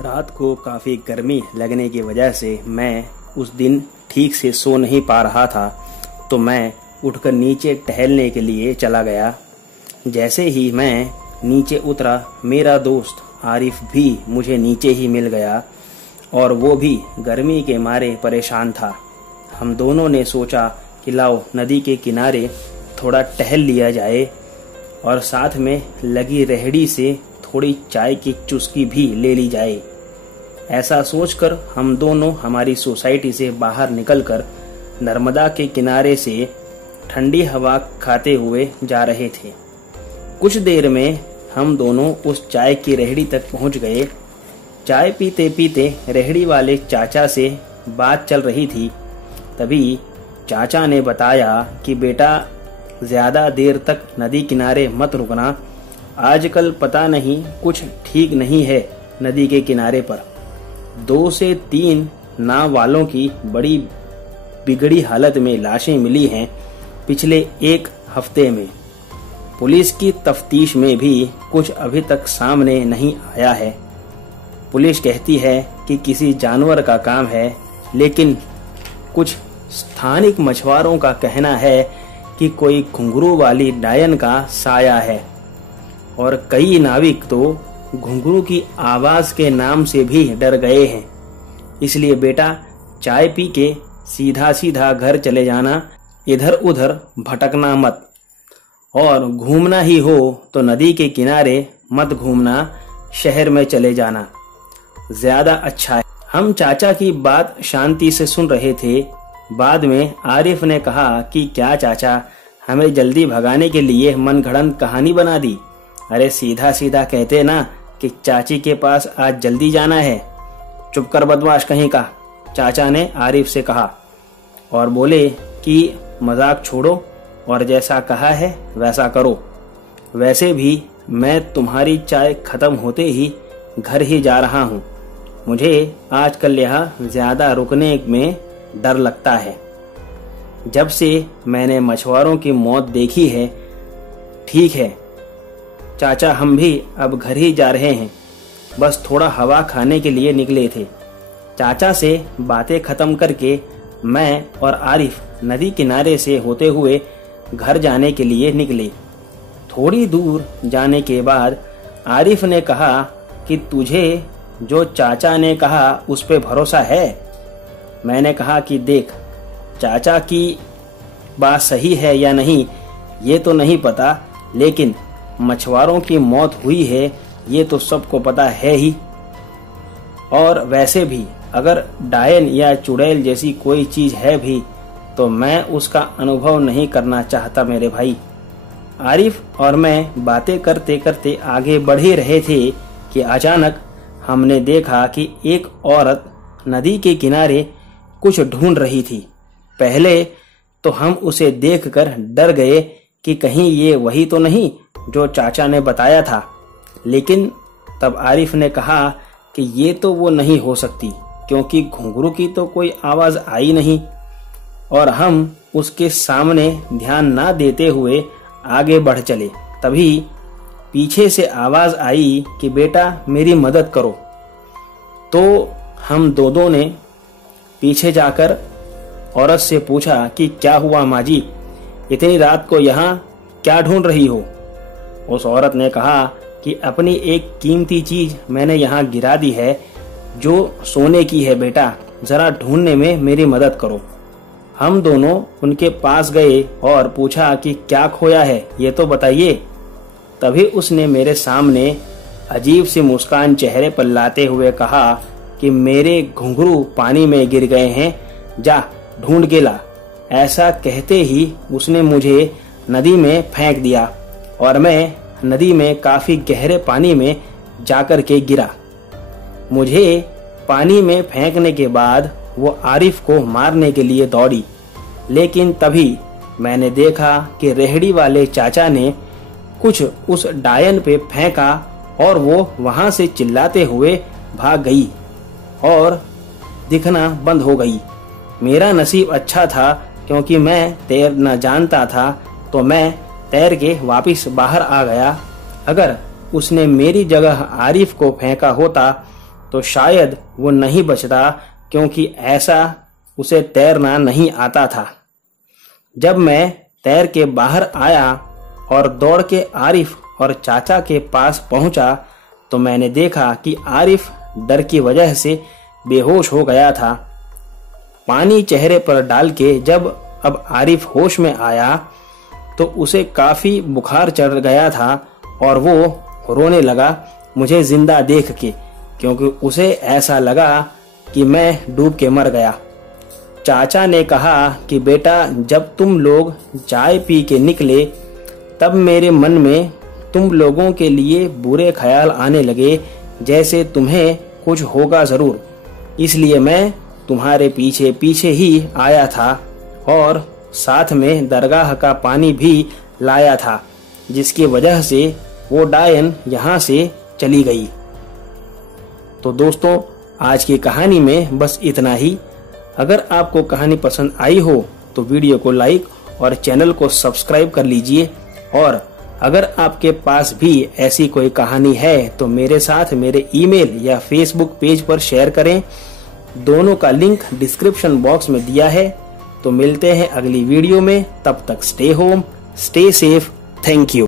रात को काफ़ी गर्मी लगने की वजह से मैं उस दिन ठीक से सो नहीं पा रहा था, तो मैं उठकर नीचे टहलने के लिए चला गया। जैसे ही मैं नीचे उतरा, मेरा दोस्त आरिफ भी मुझे नीचे ही मिल गया और वो भी गर्मी के मारे परेशान था। हम दोनों ने सोचा कि लाओ नदी के किनारे थोड़ा टहल लिया जाए और साथ में लगी रेहड़ी से थोड़ी चाय की चुस्की भी ले ली जाए। ऐसा सोचकर हम दोनों हमारी सोसाइटी से बाहर निकलकर नर्मदा के किनारे से ठंडी हवा खाते हुए जा रहे थे। कुछ देर में हम दोनों उस चाय की रेहड़ी तक पहुंच गए। चाय पीते पीते रेहड़ी वाले चाचा से बात चल रही थी। तभी चाचा ने बताया कि बेटा, ज्यादा देर तक नदी किनारे मत रुकना, आजकल पता नहीं कुछ ठीक नहीं है। नदी के किनारे पर 2 से 3 नाव वालों की बड़ी बिगड़ी हालत में लाशें मिली हैं पिछले 1 हफ्ते में। पुलिस की तफ्तीश में भी कुछ अभी तक सामने नहीं आया है। पुलिस कहती है कि किसी जानवर का काम है, लेकिन कुछ स्थानिक मछुआरों का कहना है कि कोई घुंघरू वाली डायन का साया है और कई नाविक तो घुंघरू की आवाज के नाम से भी डर गए हैं। इसलिए बेटा, चाय पी के सीधा सीधा घर चले जाना, इधर उधर भटकना मत, और घूमना ही हो तो नदी के किनारे मत घूमना, शहर में चले जाना, ज्यादा अच्छा है। हम चाचा की बात शांति से सुन रहे थे। बाद में आरिफ ने कहा कि क्या चाचा, हमें जल्दी भगाने के लिए मनगढ़ंत कहानी बना दी। अरे सीधा सीधा कहते ना कि चाची के पास आज जल्दी जाना है। चुप कर बदमाश कहीं का, चाचा ने आरिफ से कहा और बोले कि मजाक छोड़ो और जैसा कहा है वैसा करो। वैसे भी मैं तुम्हारी चाय खत्म होते ही घर ही जा रहा हूँ। मुझे आजकल यहाँ ज्यादा रुकने में डर लगता है। जब से मैंने मछुआरों की मौत देखी है। ठीक है चाचा, हम भी अब घर ही जा रहे हैं, बस थोड़ा हवा खाने के लिए निकले थे। चाचा से बातें खत्म करके मैं और आरिफ नदी किनारे से होते हुए घर जाने के लिए निकले। थोड़ी दूर जाने के बाद आरिफ ने कहा कि तुझे जो चाचा ने कहा उस पे भरोसा है? मैंने कहा कि देख, चाचा की बात सही है या नहीं ये तो नहीं पता, लेकिन मछुआरों की मौत हुई है ये तो सबको पता है ही। और वैसे भी अगर डायन या चुड़ैल जैसी कोई चीज है भी तो मैं उसका अनुभव नहीं करना चाहता मेरे भाई। आरिफ और मैं बातें करते करते आगे बढ़ ही रहे थे कि अचानक हमने देखा कि एक औरत नदी के किनारे कुछ ढूंढ रही थी। पहले तो हम उसे देखकर डर गए कि कहीं ये वही तो नहीं जो चाचा ने बताया था, लेकिन तब आरिफ ने कहा कि ये तो वो नहीं हो सकती, क्योंकि घुंघरू की तो कोई आवाज आई नहीं। और हम उसके सामने ध्यान ना देते हुए आगे बढ़ चले। तभी पीछे से आवाज आई कि बेटा मेरी मदद करो। तो हम दोनों ने पीछे जाकर औरत से पूछा कि क्या हुआ माँ जी, इतनी रात को यहाँ क्या ढूंढ रही हो? उस औरत ने कहा कि अपनी एक कीमती चीज मैंने यहाँ गिरा दी है जो सोने की है बेटा, जरा ढूंढने में मेरी मदद करो। हम दोनों उनके पास गए और पूछा कि क्या खोया है ये तो बताइए। तभी उसने मेरे सामने अजीब सी मुस्कान चेहरे पर लाते हुए कहा कि मेरे घुंघरू पानी में गिर गए हैं, जा ढूंढ के ला। ऐसा कहते ही उसने मुझे नदी में फेंक दिया और मैं नदी में काफी गहरे पानी में जाकर के गिरा। मुझे पानी में फेंकने के बाद वो आरिफ को मारने के लिए दौड़ी, लेकिन तभी मैंने देखा कि रेहड़ी वाले चाचा ने कुछ उस डायन पे फेंका और वो वहां से चिल्लाते हुए भाग गई और दिखना बंद हो गई। मेरा नसीब अच्छा था क्योंकि मैं तैरना जानता था, तो मैं तैर के वापस बाहर आ गया। अगर उसने मेरी जगह आरिफ को फेंका होता तो शायद वो नहीं बचता, क्योंकि ऐसा उसे तैरना नहीं आता था। जब मैं तैर के बाहर आया और दौड़ के आरिफ और चाचा के पास पहुंचा तो मैंने देखा कि आरिफ डर की वजह से बेहोश हो गया था। पानी चेहरे पर डाल के जब अब आरिफ होश में आया तो उसे काफी बुखार चढ़ गया था और वो रोने लगा मुझे जिंदा देख के, क्योंकि उसे ऐसा लगा कि मैं डूब के मर गया। चाचा ने कहा कि बेटा, जब तुम लोग चाय पी के निकले तब मेरे मन में तुम लोगों के लिए बुरे ख्याल आने लगे, जैसे तुम्हें कुछ होगा जरूर। इसलिए मैं तुम्हारे पीछे पीछे ही आया था और साथ में दरगाह का पानी भी लाया था, जिसकी वजह से वो डायन यहाँ से चली गई। तो दोस्तों, आज की कहानी में बस इतना ही। अगर आपको कहानी पसंद आई हो तो वीडियो को लाइक और चैनल को सब्सक्राइब कर लीजिए, और अगर आपके पास भी ऐसी कोई कहानी है तो मेरे साथ मेरे ईमेल या फेसबुक पेज पर शेयर करें। दोनों का लिंक डिस्क्रिप्शन बॉक्स में दिया है। तो मिलते हैं अगली वीडियो में, तब तक stay home, stay safe, thank you.